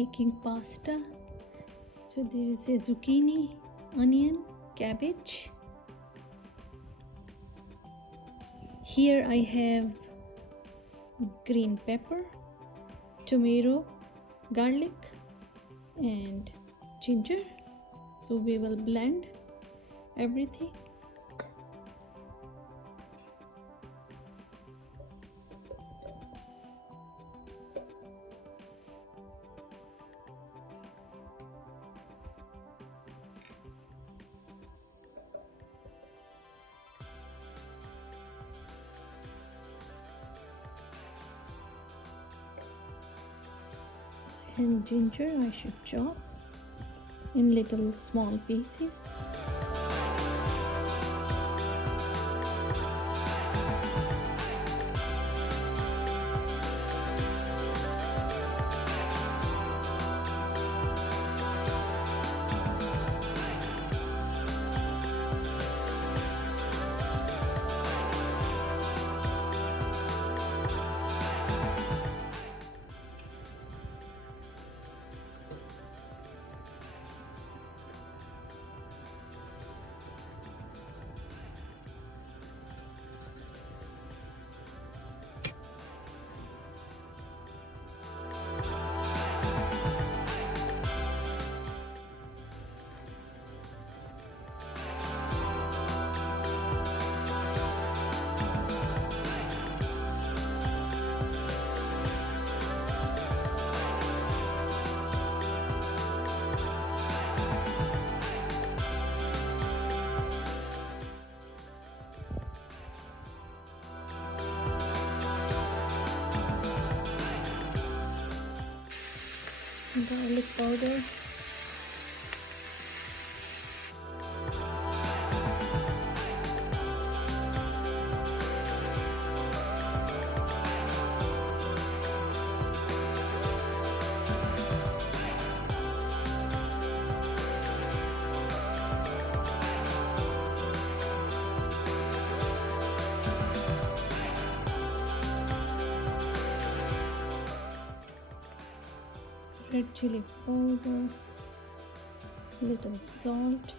making pasta. So there is a zucchini, onion, cabbage. Here I have green pepper, tomato, garlic and ginger. So we will blend everything. And ginger I should chop in little small pieces. Garlic powder, red chilli powder, little salt,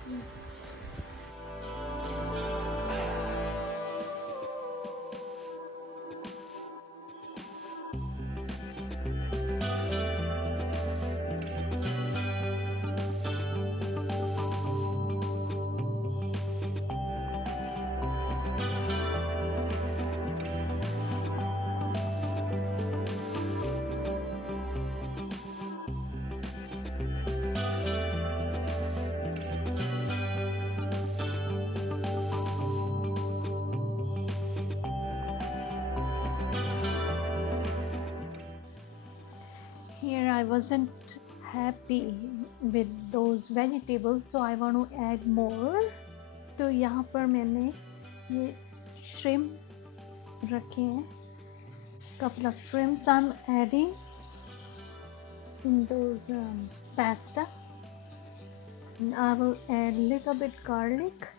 yes. Here I wasn't happy with those vegetables, so I want to add more. तो यहाँ पर मैंने ये shrimp रखे हैं. Couple of shrimps I'm adding in those pasta. And I will add little bit garlic.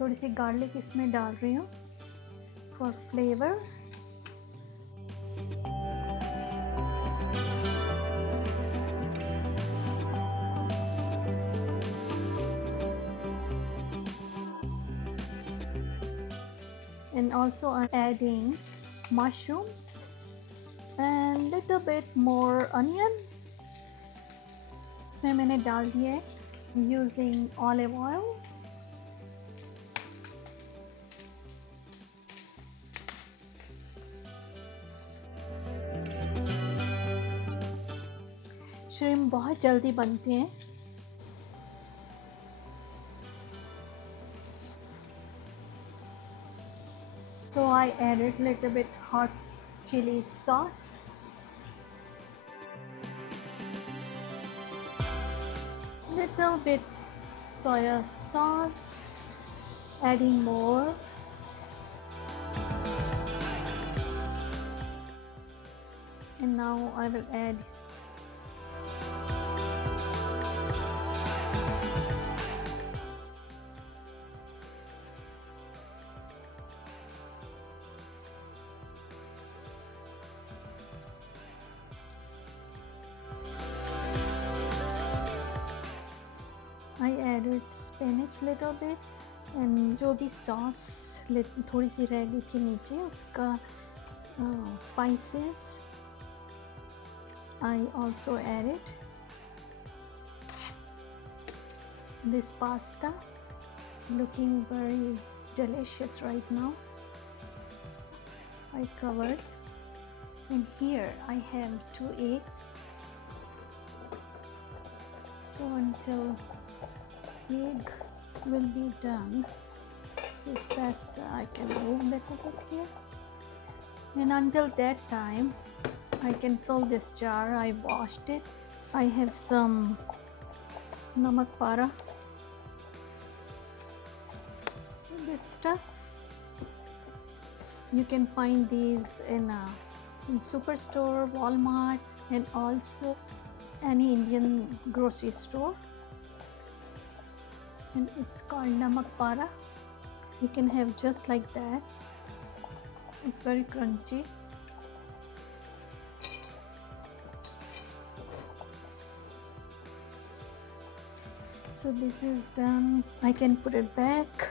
थोड़ी सी garlic इसमें डाल रही हूँ for flavor. And also I'm adding mushrooms and little bit more onion. इसमें मैंने डाल दिया है using olive oil. श्रिम्प बहुत जल्दी बनते हैं. So I added little bit hot chili sauce. little bit soya sauce, adding more. And now I will add I added spinach little bit and जो भी sauce थोड़ी सी रह गई थी नीचे उसका spices I also added this pasta, looking very delicious right now. I covered, and here I have 2 eggs. So until egg will be done, this pasta I can move little bit here, and until that time I can fill this jar. I washed it. I have some namak para. So this stuff you can find these in Superstore, Walmart, and also any Indian grocery store. And it's called namak para. You can have just like that. It's very crunchy. So this is done. I can put it back.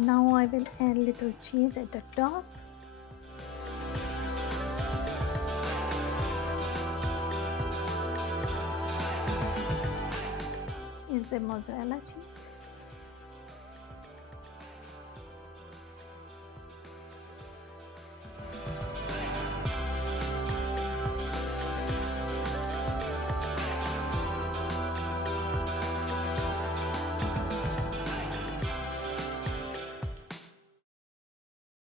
Now I will add little cheese at the top. Is the mozzarella cheese.